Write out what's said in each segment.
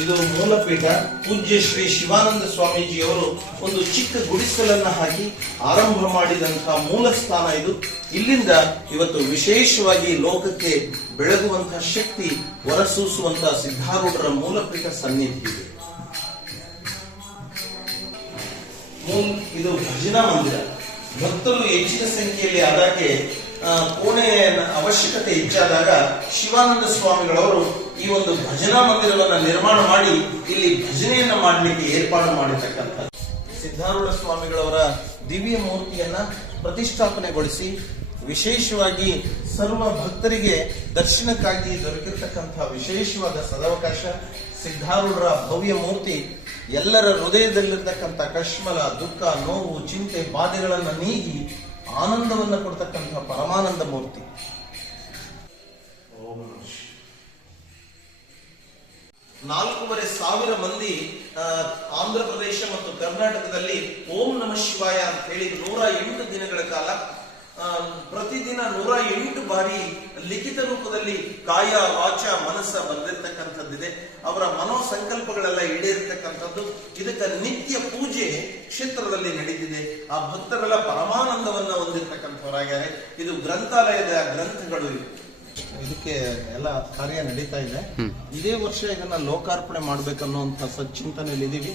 ಇದು ಮೂಲಪೀಠ. ಪೂಜ್ಯ ಶ್ರೀ ಶಿವಾನಂದ ಸ್ವಾಮೀಜಿಯವರು ಒಂದು ಚಿಕ್ಕ ಗುಡಿಸಲನ್ನ ಹಾಕಿ ಆರಂಭ ಮಾಡಿದಂತಹ ಮೂಲ ಸ್ಥಾನ ಇದು. ಇಲ್ಲಿಂದ ಇವತ್ತು ವಿಶೇಷವಾಗಿ ಲೋಕಕ್ಕೆ ಬೆಳಗುವಂತಹ ಶಕ್ತಿ ಹೊರಸೂಸುವಂತಹ ಸಿದ್ಧಾರೂಢರ ಮೂಲಪೀಠ ಸನ್ನಿಧಿ ಇದೆ. ಇದು ಭಜನಾ ಮಂದಿರ. ಭಕ್ತರು ಹೆಚ್ಚಿನ ಸಂಖ್ಯೆಯಲ್ಲಿ ಆದಾಗೆ ಕೋಣೆಯ ಅವಶ್ಯಕತೆ ಹೆಚ್ಚಾದಾಗ ಶಿವಾನಂದ ಸ್ವಾಮಿಗಳವರು ಈ ಒಂದು ಭಜನಾ ಮಂದಿರವನ್ನು ನಿರ್ಮಾಣ ಮಾಡಿ ಇಲ್ಲಿ ಭಜನೆಯನ್ನ ಮಾಡಲಿಕ್ಕೆ ಏರ್ಪಾಡು ಮಾಡಿರ್ತಕ್ಕಂಥ ಸಿದ್ಧಾರೂಢ ಸ್ವಾಮಿಗಳವರ ದಿವ್ಯ ಮೂರ್ತಿಯನ್ನ ಪ್ರತಿಷ್ಠಾಪನೆಗೊಳಿಸಿ ವಿಶೇಷವಾಗಿ ಸರ್ವ ಭಕ್ತರಿಗೆ ದರ್ಶನಕ್ಕಾಗಿ ದೊರಕಿರ್ತಕ್ಕಂತಹ ವಿಶೇಷವಾದ ಸದಾವಕಾಶ. ಸಿದ್ಧಾರೂಢರ ಭವ್ಯ ಮೂರ್ತಿ ಎಲ್ಲರ ಹೃದಯದಲ್ಲಿರ್ತಕ್ಕಂಥ ಕಶ್ಮಲ, ದುಃಖ, ನೋವು, ಚಿಂತೆ, ಬಾಧೆಗಳನ್ನು ನೀಗಿ ಆನಂದವನ್ನು ಕೊಡ್ತಕ್ಕಂಥ ಪರಮಾನಂದ ಮೂರ್ತಿ. 4,500 ಮಂದಿ ಆಂಧ್ರ ಪ್ರದೇಶ ಮತ್ತು ಕರ್ನಾಟಕದಲ್ಲಿ ಓಂ ನಮಃ ಶಿವಾಯ ಅಂತ ಹೇಳಿ 108 ದಿನಗಳ ಕಾಲ ಪ್ರತಿದಿನ 108 ಬಾರಿ ಲಿಖಿತ ರೂಪದಲ್ಲಿ ಕಾಯ ವಾಚ ಮನಸ್ಸ ಬಂದಿರತಕ್ಕಂಥದ್ದಿದೆ. ಅವರ ಮನೋ ಸಂಕಲ್ಪಗಳೆಲ್ಲ ಈಡೇರಿರ್ತಕ್ಕಂಥದ್ದು. ಇದಕ್ಕೆ ನಿತ್ಯ ಪೂಜೆ ಕ್ಷೇತ್ರದಲ್ಲಿ ನಡೀತಿದೆ. ಆ ಭಕ್ತರೆಲ್ಲ ಪರಮಾನಂದವನ್ನ ಹೊಂದಿರತಕ್ಕಂಥವರಾಗ್ಯಾರೆ. ಇದು ಗ್ರಂಥಾಲಯದ ಗ್ರಂಥಗಳು. ಇದಕ್ಕೆ ಎಲ್ಲ ಕಾರ್ಯ ನಡೀತಾ ಇದೆ. ಇದೇ ವರ್ಷ ಇದನ್ನ ಲೋಕಾರ್ಪಣೆ ಮಾಡ್ಬೇಕನ್ನುವಂತ ಸಚ್ಚಿಂತನೆಯಲ್ಲಿ ಇದೀವಿ.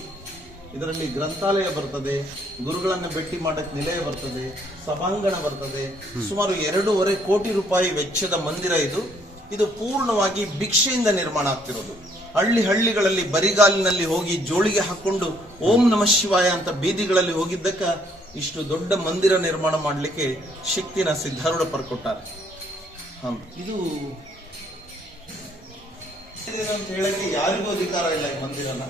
ಇದರಲ್ಲಿ ಗ್ರಂಥಾಲಯ ಬರ್ತದೆ, ಗುರುಗಳನ್ನು ಭೇಟಿ ಮಾಡಕ್ ನಿಲಯ ಬರ್ತದೆ, ಸಭಾಂಗಣ ಬರ್ತದೆ. ಸುಮಾರು 2.5 ಕೋಟಿ ರೂಪಾಯಿ ವೆಚ್ಚದ ಮಂದಿರ ಇದು. ಇದು ಪೂರ್ಣವಾಗಿ ಭಿಕ್ಷೆಯಿಂದ ನಿರ್ಮಾಣ ಆಗ್ತಿರೋದು. ಹಳ್ಳಿಗಳಲ್ಲಿ ಬರಿಗಾಲಿನಲ್ಲಿ ಹೋಗಿ ಜೋಳಿಗೆ ಹಾಕೊಂಡು ಓಂ ನಮಃ ಶಿವಾಯ ಅಂತ ಬೀದಿಗಳಲ್ಲಿ ಹೋಗಿದ್ದಕ್ಕ ಇಷ್ಟು ದೊಡ್ಡ ಮಂದಿರ ನಿರ್ಮಾಣ ಮಾಡಲಿಕ್ಕೆ ಶಕ್ತಿನ ಸಿದ್ಧಾರೂಢ ಪರ್ಕೊಟ್ಟಾರೆ. ಇದು ಅಂತ ಹೇಳಕ್ಕೆ ಯಾರಿಗೂ ಅಧಿಕಾರ ಇಲ್ಲ. ಈ ಮಂದಿರನ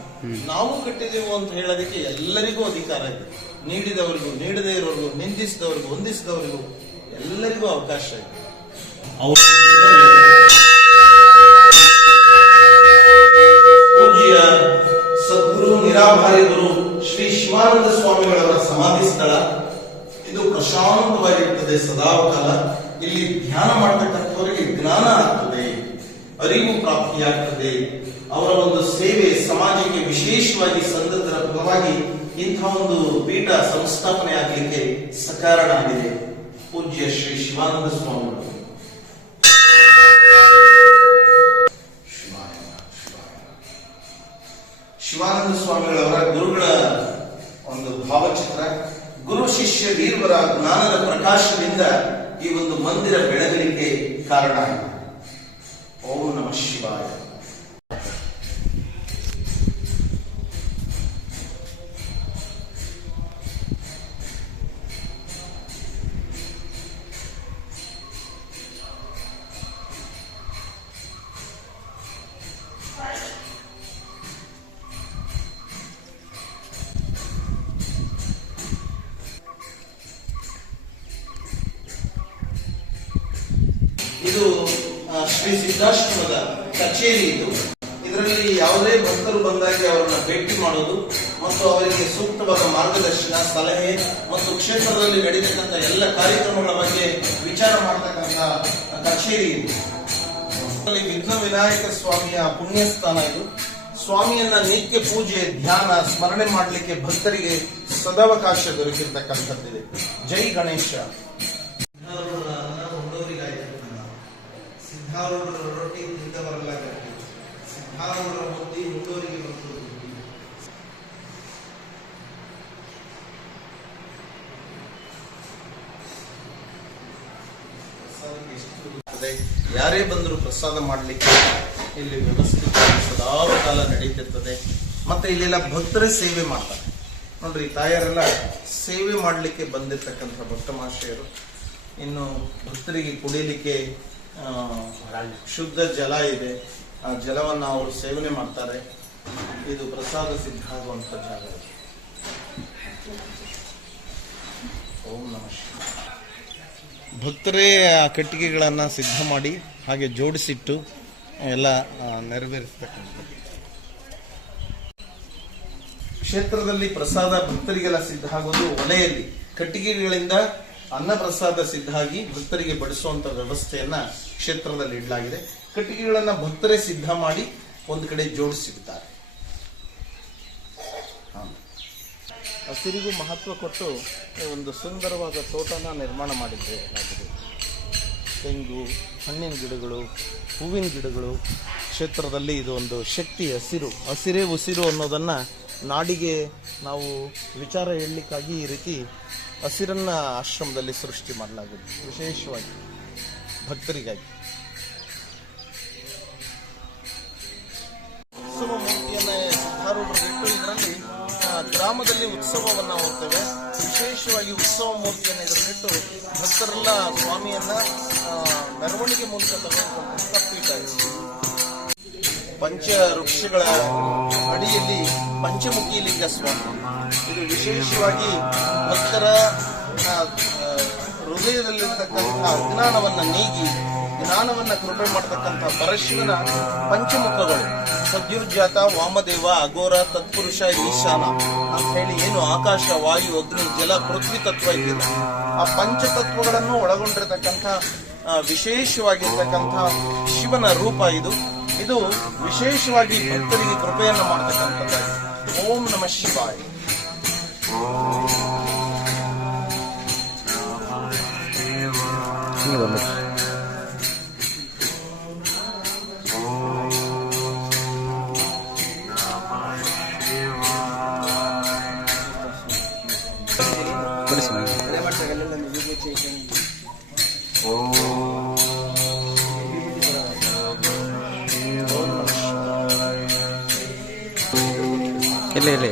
ನಾವು ಕಟ್ಟಿದೆವು ಅಂತ ಹೇಳೋದಕ್ಕೆ ಎಲ್ಲರಿಗೂ ಅಧಿಕಾರ ಇದೆ. ನೀಡಿದವರಿಗೂ, ನೀಡದೇ ಇರೋರಿಗೂ, ನಿಂದಿಸಿದವರಿಗೂ, ಹೊಂದಿಸಿದವರಿಗೂ ಎಲ್ಲರಿಗೂ ಅವಕಾಶ ಇದೆ. ಪೂಜ್ಯ ಸದ್ಗುರು ನಿರಾಭಾರಿ ಗುರು ಶ್ರೀ ಶಿವಾನಂದ ಸ್ವಾಮಿಗಳವರ ಸಮಾಧಿ ಸ್ಥಳ. ಇದು ಪ್ರಶಾಂತವಾಗಿರ್ತದೆ ಸದಾಕಾಲ. ಇಲ್ಲಿ ಧ್ಯಾನ ಮಾಡತಕ್ಕಂಥವರಿಗೆ ಜ್ಞಾನ ಆಗ್ತದೆ, ಅರಿವು ಪ್ರಾಪ್ತಿಯಾಗ್ತದೆ. ಅವರ ಒಂದು ಸೇವೆ ಸಮಾಜಕ್ಕೆ ವಿಶೇಷವಾಗಿ ಸಂದರ್ಭದ ಫಲವಾಗಿ ಇಂತಹ ಒಂದು ಪೀಠ ಸಂಸ್ಥಾಪನೆ ಆಗಲಿಕ್ಕೆ ಸಕಾರಣ ಆಗಿದೆ. ಪೂಜ್ಯ ಶ್ರೀ ಶಿವಾನಂದ ಸ್ವಾಮಿಗಳು. ಶಿವಾನಂದ ಸ್ವಾಮಿಗಳವರ ಗುರುಗಳ ಒಂದು ಭಾವಚಿತ್ರ. ಗುರು ಶಿಷ್ಯ ವೀರ್ವರ ಜ್ಞಾನದ ಪ್ರಕಾಶದಿಂದ ಈ ಒಂದು ಮಂದಿರ ಬೆಳಗಲಿಕ್ಕೆ ಕಾರಣ ಆಗಿದೆ. ಓಂ ನಮಃ ಶಿವಾಯ. ಇದು ಶ್ರೀ ಸಿದ್ಧಾಶ್ರಮದ ಕಚೇರಿ. ಇದರಲ್ಲಿ ಯಾವುದೇ ಭಕ್ತರು ಬಂದಾಗ ಅವರನ್ನ ಭೇಟಿ ಮಾಡೋದು ಮತ್ತು ಅವರಿಗೆ ಸೂಕ್ತವಾದ ಮಾರ್ಗದರ್ಶನ, ಸಲಹೆ ಮತ್ತು ಕ್ಷೇತ್ರದಲ್ಲಿ ನಡೀತಕ್ಕಂಥ ಎಲ್ಲ ಕಾರ್ಯಕ್ರಮಗಳ ಬಗ್ಗೆ ವಿಚಾರ ಮಾಡತಕ್ಕಂಥ ಕಚೇರಿ ಇದು. ವಿಘ್ನ ವಿನಾಯಕ ಸ್ವಾಮಿಯ ಪುಣ್ಯ ಸ್ಥಾನ ಇದು. ಸ್ವಾಮಿಯನ್ನ ನಿತ್ಯ ಪೂಜೆ, ಧ್ಯಾನ, ಸ್ಮರಣೆ ಮಾಡಲಿಕ್ಕೆ ಭಕ್ತರಿಗೆ ಸದಾವಕಾಶ ದೊರಕಿರ್ತಕ್ಕಂಥದ್ದಿದೆ. ಜೈ ಗಣೇಶ. ಸಿದ್ಧಾರೂಢರ ರೊಟ್ಟಿ ತಿಂದವರಲ್ಲ ಗಟ್ಟಿ, ಸಿದ್ಧಾರೂಢರ ಬುದ್ಧಿ ಉಂಡೋರಿಗೆ ಬರ್ತದೆ. ಯಾರೇ ಬಂದರೂ ಪ್ರಸಾದ ಮಾಡಲಿಕ್ಕೆ ಇಲ್ಲಿ ವ್ಯವಸ್ಥಿತವಾಗಿ ಸದಾಕಾಲ ನಡೀತಿರ್ತದೆ. ಮತ್ತೆ ಇಲ್ಲೆಲ್ಲ ಭಕ್ತರೇ ಸೇವೆ ಮಾಡ್ತಾರೆ ನೋಡ್ರಿ. ತಾಯರೆಲ್ಲ ಸೇವೆ ಮಾಡಲಿಕ್ಕೆ ಬಂದಿರತಕ್ಕಂಥ ಭಕ್ತ ಮಹಾಶಯರು. ಇನ್ನು ಭಕ್ತರಿಗೆ ಕುಡಿಯಲಿಕ್ಕೆ ಶುದ್ಧ ಜಲ ಇದೆ. ಆ ಜಲವನ್ನು ಅವರು ಸೇವನೆ ಮಾಡ್ತಾರೆ. ಇದು ಪ್ರಸಾದ ಸಿದ್ಧ ಆಗುವಂತ ಜಾಗ. ಓಂ ನಮಃ ಶಿವಾಯ. ಭಕ್ತರೇ ಆ ಕಟ್ಟಿಗೆಗಳನ್ನ ಸಿದ್ಧ ಮಾಡಿ ಹಾಗೆ ಜೋಡಿಸಿಟ್ಟು ಎಲ್ಲ ನೆರವೇರಿಸತಕ್ಕಂಥದ್ದು. ಕ್ಷೇತ್ರದಲ್ಲಿ ಪ್ರಸಾದ ಭಕ್ತರಿಗೆಲ್ಲ ಸಿದ್ಧ ಆಗೋದು ಒಲೆಯಲ್ಲಿ ಕಟ್ಟಿಗೆಗಳಿಂದ ಅನ್ನ ಪ್ರಸಾದ ಸಿದ್ಧ ಆಗಿ ಭಕ್ತರಿಗೆ ಬಡಿಸುವಂತ ವ್ಯವಸ್ಥೆಯನ್ನ ಕ್ಷೇತ್ರದಲ್ಲಿ ಇಡಲಾಗಿದೆ. ಕಟ್ಟಿಗೆಗಳನ್ನ ಭಕ್ತರೇ ಸಿದ್ಧ ಮಾಡಿ ಒಂದು ಕಡೆ ಜೋಡಿಸಿರ್ತಾರೆ. ಹಸಿರಿಗೂ ಮಹತ್ವ ಕೊಟ್ಟು ಒಂದು ಸುಂದರವಾದ ತೋಟನ ನಿರ್ಮಾಣ ಮಾಡಿದ್ದೇವೆ. ತೆಂಗು, ಹಣ್ಣಿನ ಗಿಡಗಳು, ಹೂವಿನ ಗಿಡಗಳು, ಕ್ಷೇತ್ರದಲ್ಲಿ ಇದು ಒಂದು ಶಕ್ತಿ. ಹಸಿರೇ ಉಸಿರು ಅನ್ನೋದನ್ನು ನಾಡಿಗೆ ನಾವು ವಿಚಾರ ಹೇಳಲಿಕ್ಕಾಗಿ ಈ ರೀತಿ ಹಸಿರನ್ನು ಆಶ್ರಮದಲ್ಲಿ ಸೃಷ್ಟಿ ಮಾಡಲಾಗಿದೆ, ವಿಶೇಷವಾಗಿ ಭಕ್ತರಿಗಾಗಿ. ಉತ್ಸವ ಮೂರ್ತಿಯನ್ನು ಸಿದ್ಧಾರೂಢರಿಟ್ಟು ಇದರಲ್ಲಿ ಗ್ರಾಮದಲ್ಲಿ ಉತ್ಸವವನ್ನು ಹೋಗ್ತೇವೆ. ವಿಶೇಷವಾಗಿ ಉತ್ಸವ ಮೂರ್ತಿಯನ್ನು ಇದರಲ್ಲಿಟ್ಟು ಭಕ್ತರೆಲ್ಲ ಸ್ವಾಮಿಯನ್ನ ಮೆರವಣಿಗೆ ಮೂಲಕ ತಗೊಂಡಂಥ ಪೀಠ. ಪಂಚ ವೃಕ್ಷಗಳ ಅಡಿಯಲ್ಲಿ ಪಂಚಮುಖಿ ಲಿಂಗ ಸ್ವಾಮಿ. ಇದು ವಿಶೇಷವಾಗಿ ಭಕ್ತರ ಹೃದಯದಲ್ಲಿರ್ತಕ್ಕಂಥ ಅಜ್ಞಾನವನ್ನು ನೀಗಿ ಜ್ಞಾನವನ್ನು ಕೃಪೆ ಮಾಡತಕ್ಕಂಥ ಪರಶಿವನ ಪಂಚಮುಖಗಳು, ಸದ್ಯೋಜಾತ, ವಾಮದೇವ, ಅಘೋರ, ತತ್ಪುರುಷ, ಈಶಾನ ಅಂತ ಹೇಳಿ ಏನು ಆಕಾಶ, ವಾಯು, ಅಗ್ನಿ, ಜಲ, ಪೃಥ್ವಿ ತತ್ವ ಇದೆಯಲ್ಲ, ಆ ಪಂಚತತ್ವಗಳನ್ನು ಒಳಗೊಂಡಿರತಕ್ಕಂಥ ವಿಶೇಷವಾಗಿರ್ತಕ್ಕಂಥ ಶಿವನ ರೂಪ ಇದು. ಇದು ವಿಶೇಷವಾಗಿ ಭಕ್ತರಿಗೆ ಕೃಪೆಯನ್ನು ಮಾಡತಕ್ಕಂಥದ್ದು. ಓಂ ನಮಃ ಶಿವಾಯ. ಇಲ್ಲ